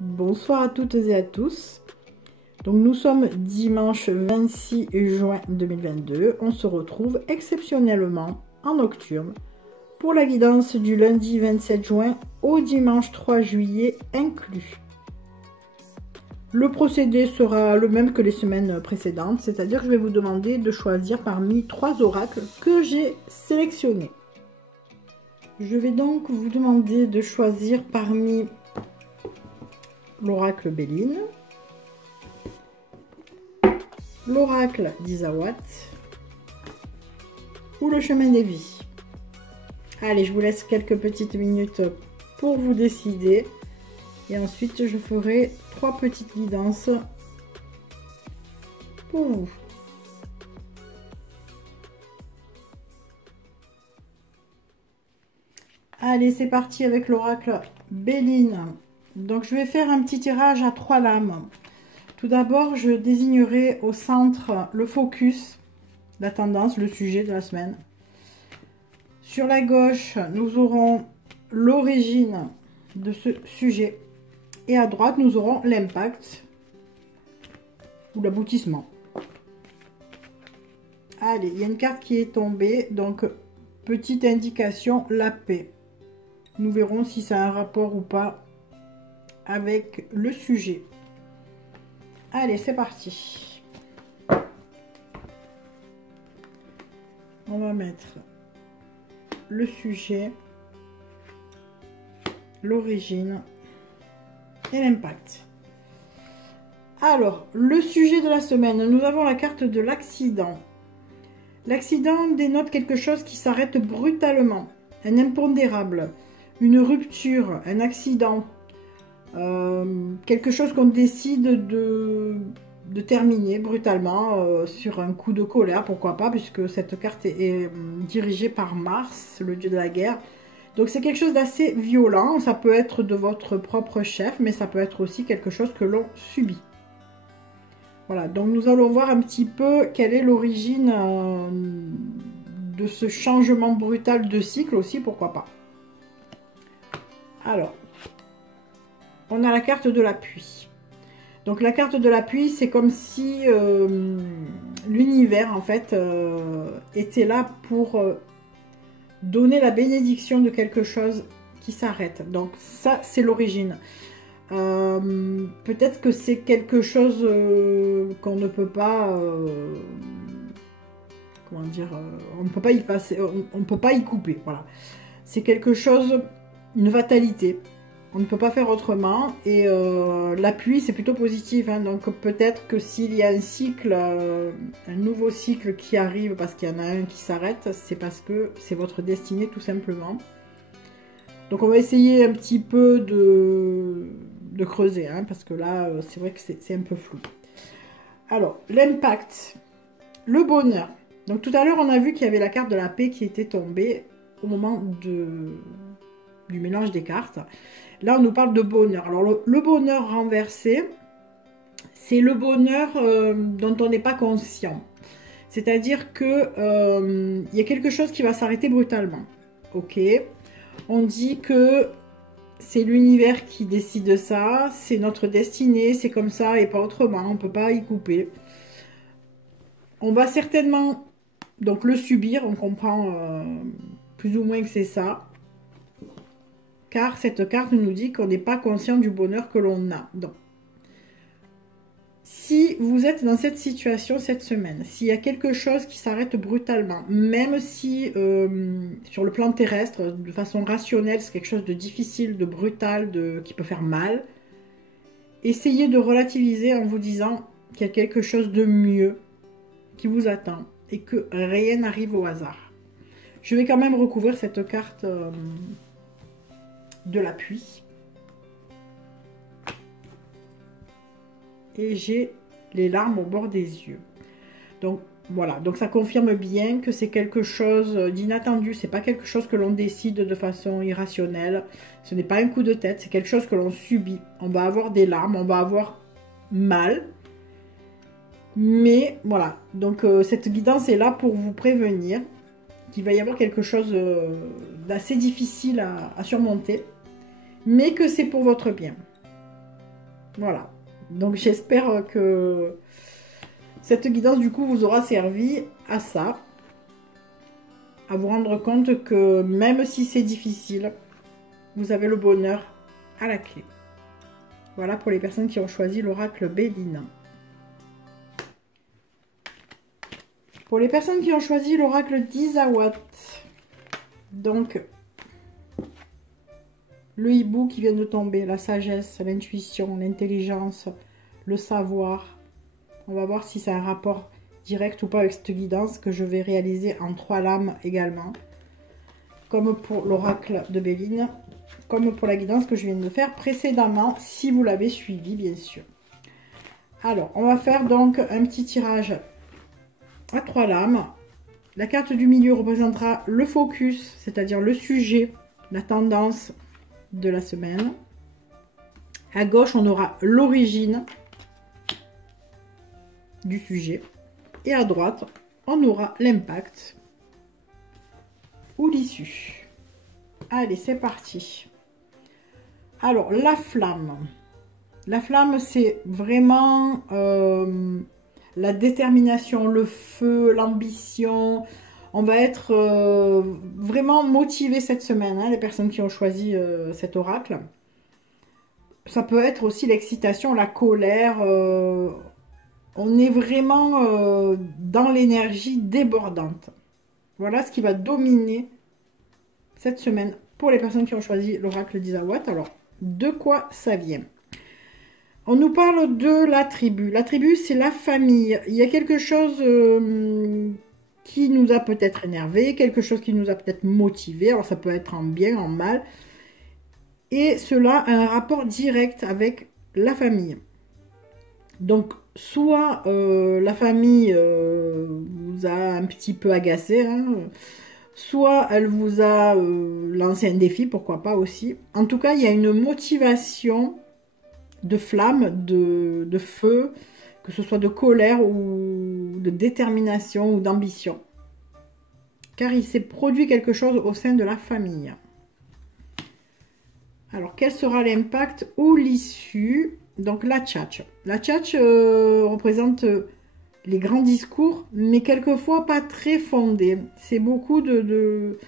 Bonsoir à toutes et à tous. Donc nous sommes dimanche 26 juin 2022. On se retrouve exceptionnellement en nocturne pour la guidance du lundi 27 juin au dimanche 3 juillet inclus. Le procédé sera le même que les semaines précédentes, c'est-à-dire que je vais vous demander de choisir parmi 3 oracles que j'ai sélectionnés. Je vais donc vous demander de choisir parmi l'oracle Béline, l'oracle d'Isawat ou le chemin des vies. Allez, je vous laisse quelques petites minutes pour vous décider. Et ensuite, je ferai 3 petites guidances pour vous. Allez, c'est parti avec l'oracle Béline. Donc, je vais faire un petit tirage à 3 lames. Tout d'abord, je désignerai au centre le focus, la tendance, le sujet de la semaine. Sur la gauche, nous aurons l'origine de ce sujet. Et à droite, nous aurons l'impact ou l'aboutissement. Allez, il y a une carte qui est tombée. Donc, petite indication, la paix. Nous verrons si ça a un rapport ou pas avec le sujet. Allez, c'est parti. On va mettre le sujet, l'origine et l'impact. Alors, le sujet de la semaine, nous avons la carte de l'accident. L'accident dénote quelque chose qui s'arrête brutalement, un impondérable, une rupture, un accident, quelque chose qu'on décide de terminer brutalement sur un coup de colère, pourquoi pas, puisque cette carte est dirigée par Mars, le dieu de la guerre. Donc c'est quelque chose d'assez violent, ça peut être de votre propre chef, mais ça peut être aussi quelque chose que l'on subit. Voilà, donc nous allons voir un petit peu quelle est l'origine de ce changement brutal de cycle aussi, pourquoi pas. Alors, on a la carte de l'appui. Donc la carte de l'appui, c'est comme si l'univers en fait était là pour donner la bénédiction de quelque chose qui s'arrête. Donc ça, c'est l'origine. Peut-être que c'est quelque chose qu'on ne peut pas... comment dire, on ne peut pas y passer, on ne peut pas y couper. Voilà. C'est quelque chose, une fatalité. On ne peut pas faire autrement. Et l'appui, c'est plutôt positif. Hein, donc peut-être que s'il y a un cycle, un nouveau cycle qui arrive parce qu'il y en a un qui s'arrête, c'est parce que c'est votre destinée tout simplement. Donc on va essayer un petit peu de creuser. Hein, parce que là, c'est vrai que c'est un peu flou. Alors, l'impact, le bonheur. Donc tout à l'heure, on a vu qu'il y avait la carte de la paix qui était tombée au moment du mélange des cartes. Là, on nous parle de bonheur. Alors, le bonheur renversé, c'est le bonheur dont on n'est pas conscient. C'est-à-dire que y a quelque chose qui va s'arrêter brutalement. Ok. On dit que c'est l'univers qui décide ça, c'est notre destinée, c'est comme ça et pas autrement, on ne peut pas y couper. On va certainement donc le subir, on comprend plus ou moins que c'est ça. Car cette carte nous dit qu'on n'est pas conscient du bonheur que l'on a. Donc, si vous êtes dans cette situation cette semaine, s'il y a quelque chose qui s'arrête brutalement, même si sur le plan terrestre, de façon rationnelle, c'est quelque chose de difficile, de brutal, qui peut faire mal, essayez de relativiser en vous disant qu'il y a quelque chose de mieux qui vous attend et que rien n'arrive au hasard. Je vais quand même recouvrir cette carte de l'appui. Et j'ai les larmes au bord des yeux. Donc voilà, donc ça confirme bien que c'est quelque chose d'inattendu. C'est pas quelque chose que l'on décide de façon irrationnelle. Ce n'est pas un coup de tête, c'est quelque chose que l'on subit. On va avoir des larmes, on va avoir mal. Mais voilà, donc cette guidance est là pour vous prévenir qu'il va y avoir quelque chose d'assez difficile à surmonter, mais que c'est pour votre bien. Voilà. Donc j'espère que cette guidance du coup vous aura servi à ça. À vous rendre compte que même si c'est difficile, vous avez le bonheur à la clé. Voilà pour les personnes qui ont choisi l'oracle Béline. Pour les personnes qui ont choisi l'oracle d'Isawat, donc le hibou qui vient de tomber, la sagesse, l'intuition, l'intelligence, le savoir. On va voir si c'est un rapport direct ou pas avec cette guidance que je vais réaliser en 3 lames également. Comme pour l'oracle de Béline, comme pour la guidance que je viens de faire précédemment, si vous l'avez suivi bien sûr. Alors, on va faire donc un petit tirage à 3 lames. La carte du milieu représentera le focus, c'est-à-dire le sujet, la tendance de la semaine. À gauche, on aura l'origine du sujet. Et à droite, on aura l'impact ou l'issue. Allez, c'est parti. Alors, la flamme. La flamme, c'est vraiment la détermination, le feu, l'ambition. On va être vraiment motivé cette semaine, hein, les personnes qui ont choisi cet oracle. Ça peut être aussi l'excitation, la colère. On est vraiment dans l'énergie débordante. Voilà ce qui va dominer cette semaine pour les personnes qui ont choisi l'oracle d'Isawat. Alors, de quoi ça vient? On nous parle de la tribu. La tribu, c'est la famille. Il y a quelque chose qui nous a peut-être énervé, quelque chose qui nous a peut-être motivé. Alors, ça peut être en bien, en mal. Et cela a un rapport direct avec la famille. Donc, soit la famille vous a un petit peu agacé, hein, soit elle vous a lancé un défi, pourquoi pas aussi. En tout cas, il y a une motivation de flamme, de feu, que ce soit de colère ou de détermination ou d'ambition. Car il s'est produit quelque chose au sein de la famille. Alors, quel sera l'impact ou l'issue? Donc, la tchatch. La tchatch représente les grands discours, mais quelquefois pas très fondés. C'est beaucoup de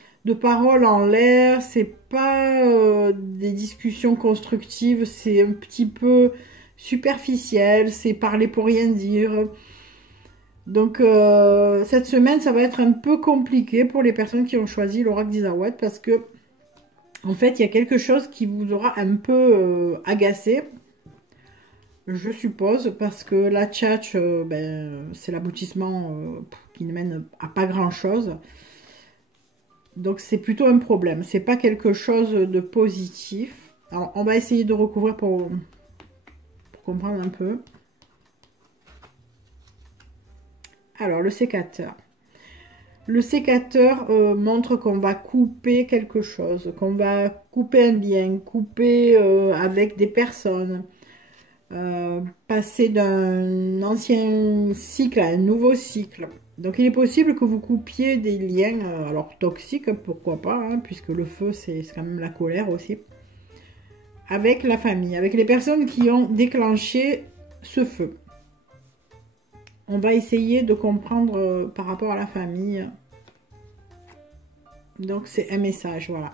paroles en l'air, c'est pas des discussions constructives, c'est un petit peu superficiel, c'est parler pour rien dire. Donc, cette semaine, ça va être un peu compliqué pour les personnes qui ont choisi l'oracle d'Isawat parce que en fait, il y a quelque chose qui vous aura un peu agacé, je suppose, parce que la tchatch, c'est l'aboutissement qui ne mène à pas grand-chose. Donc, c'est plutôt un problème. C'est pas quelque chose de positif. Alors, on va essayer de recouvrir pour comprendre un peu. Alors, le sécateur. Le sécateur montre qu'on va couper quelque chose, qu'on va couper un lien, couper avec des personnes, passer d'un ancien cycle à un nouveau cycle. Donc il est possible que vous coupiez des liens, alors toxiques, pourquoi pas, hein, puisque le feu c'est quand même la colère aussi, avec la famille, avec les personnes qui ont déclenché ce feu. On va essayer de comprendre par rapport à la famille. Donc, c'est un message, voilà.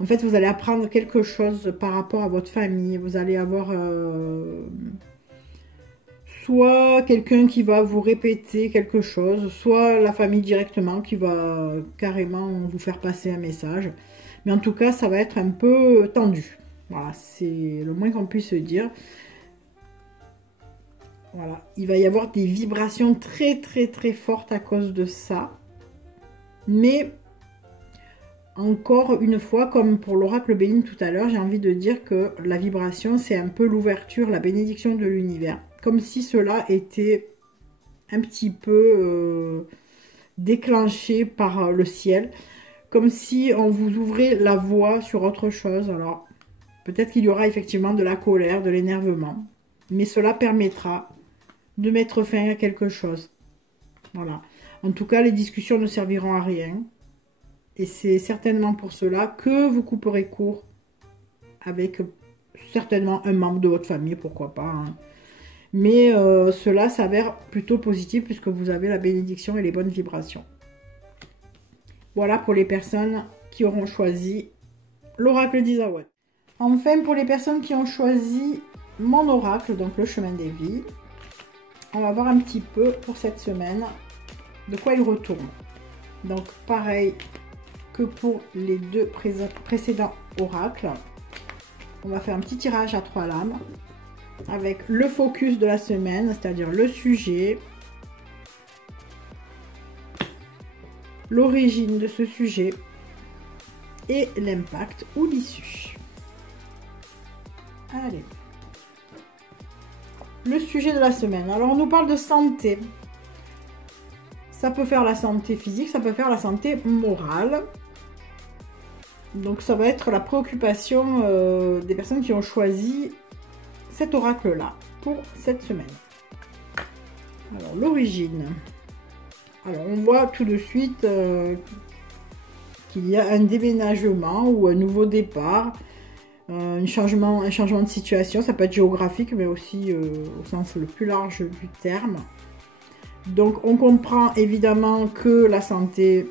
En fait, vous allez apprendre quelque chose par rapport à votre famille. Vous allez avoir soit quelqu'un qui va vous répéter quelque chose, soit la famille directement qui va carrément vous faire passer un message. Mais en tout cas, ça va être un peu tendu. Voilà, c'est le moins qu'on puisse dire. Voilà, il va y avoir des vibrations très très très fortes à cause de ça. Mais encore une fois, comme pour l'oracle Béline tout à l'heure, j'ai envie de dire que la vibration, c'est un peu l'ouverture, la bénédiction de l'univers. Comme si cela était un petit peu déclenché par le ciel. Comme si on vous ouvrait la voie sur autre chose. Alors, peut-être qu'il y aura effectivement de la colère, de l'énervement. Mais cela permettra de mettre fin à quelque chose. Voilà. En tout cas, les discussions ne serviront à rien. Et c'est certainement pour cela que vous couperez court avec certainement un membre de votre famille, pourquoi pas. Hein. Mais cela s'avère plutôt positif puisque vous avez la bénédiction et les bonnes vibrations. Voilà pour les personnes qui auront choisi l'oracle d'Isawa. Enfin, pour les personnes qui ont choisi mon oracle, donc le chemin des vies, on va voir un petit peu pour cette semaine de quoi il retourne. Donc pareil que pour les deux précédents oracles, on va faire un petit tirage à 3 lames avec le focus de la semaine, c'est-à-dire le sujet, l'origine de ce sujet et l'impact ou l'issue. Allez. Le sujet de la semaine. Alors, on nous parle de santé. Ça peut faire la santé physique, ça peut faire la santé morale. Donc, ça va être la préoccupation des personnes qui ont choisi cet oracle-là pour cette semaine. Alors, l'origine. Alors, on voit tout de suite qu'il y a un déménagement ou un nouveau départ. Un changement de situation, ça peut être géographique, mais aussi au sens le plus large du terme. Donc, on comprend évidemment que la santé,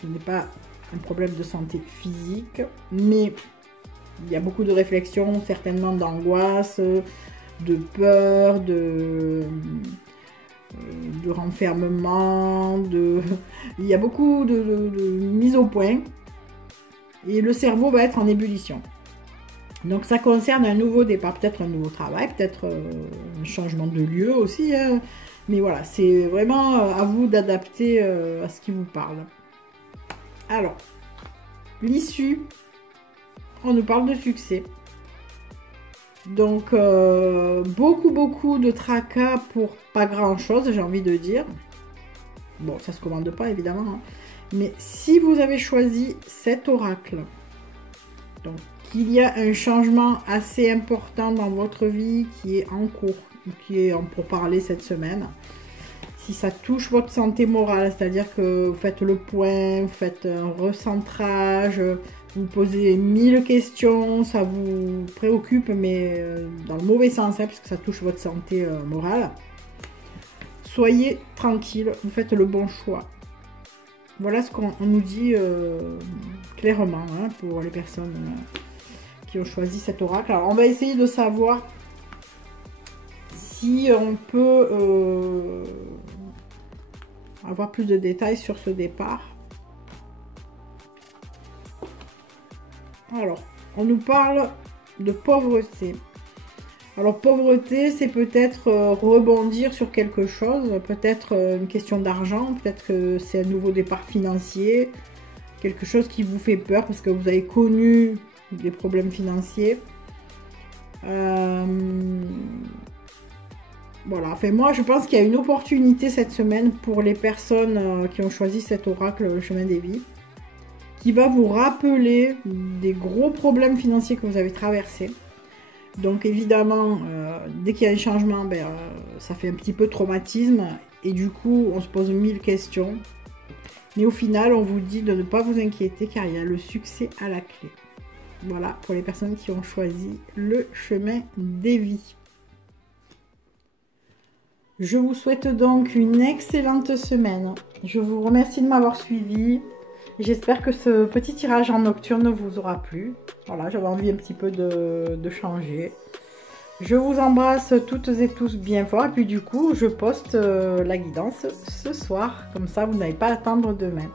ce n'est pas un problème de santé physique, mais il y a beaucoup de réflexions, certainement d'angoisse, de peur, de renfermement, il y a beaucoup de mise au point, et le cerveau va être en ébullition. Donc ça concerne un nouveau départ, peut-être un nouveau travail, peut-être un changement de lieu aussi. Hein. Mais voilà, c'est vraiment à vous d'adapter à ce qui vous parle. Alors, l'issue, on nous parle de succès. Donc, beaucoup de tracas pour pas grand-chose, j'ai envie de dire. Bon, ça se commande pas, évidemment. Hein. Mais si vous avez choisi cet oracle, donc qu'il y a un changement assez important dans votre vie qui est en cours, qui est en pourparlers cette semaine. Si ça touche votre santé morale, c'est-à-dire que vous faites le point, vous faites un recentrage, vous posez 1000 questions, ça vous préoccupe, mais dans le mauvais sens, hein, parce que ça touche votre santé morale. Soyez tranquille, vous faites le bon choix. Voilà ce qu'on nous dit clairement hein, pour les personnes qui ont choisi cet oracle. Alors, on va essayer de savoir si on peut avoir plus de détails sur ce départ. Alors, on nous parle de pauvreté. Alors, pauvreté, c'est peut-être rebondir sur quelque chose, peut-être une question d'argent, peut-être que c'est un nouveau départ financier, quelque chose qui vous fait peur parce que vous avez connu des problèmes financiers. Voilà, enfin moi je pense qu'il y a une opportunité cette semaine pour les personnes qui ont choisi cet oracle, le chemin des vies, qui va vous rappeler des gros problèmes financiers que vous avez traversés. Donc évidemment, dès qu'il y a un changement, ça fait un petit peu traumatisme et du coup on se pose 1000 questions. Mais au final, on vous dit de ne pas vous inquiéter car il y a le succès à la clé. Voilà pour les personnes qui ont choisi le chemin des vies. Je vous souhaite donc une excellente semaine. Je vous remercie de m'avoir suivi. J'espère que ce petit tirage en nocturne vous aura plu. Voilà, j'avais envie un petit peu de changer. Je vous embrasse toutes et tous bien fort. Et puis du coup, je poste la guidance ce soir. Comme ça, vous n'avez pas à attendre demain.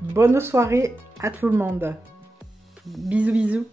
Bonne soirée à tout le monde. Bisous, bisous.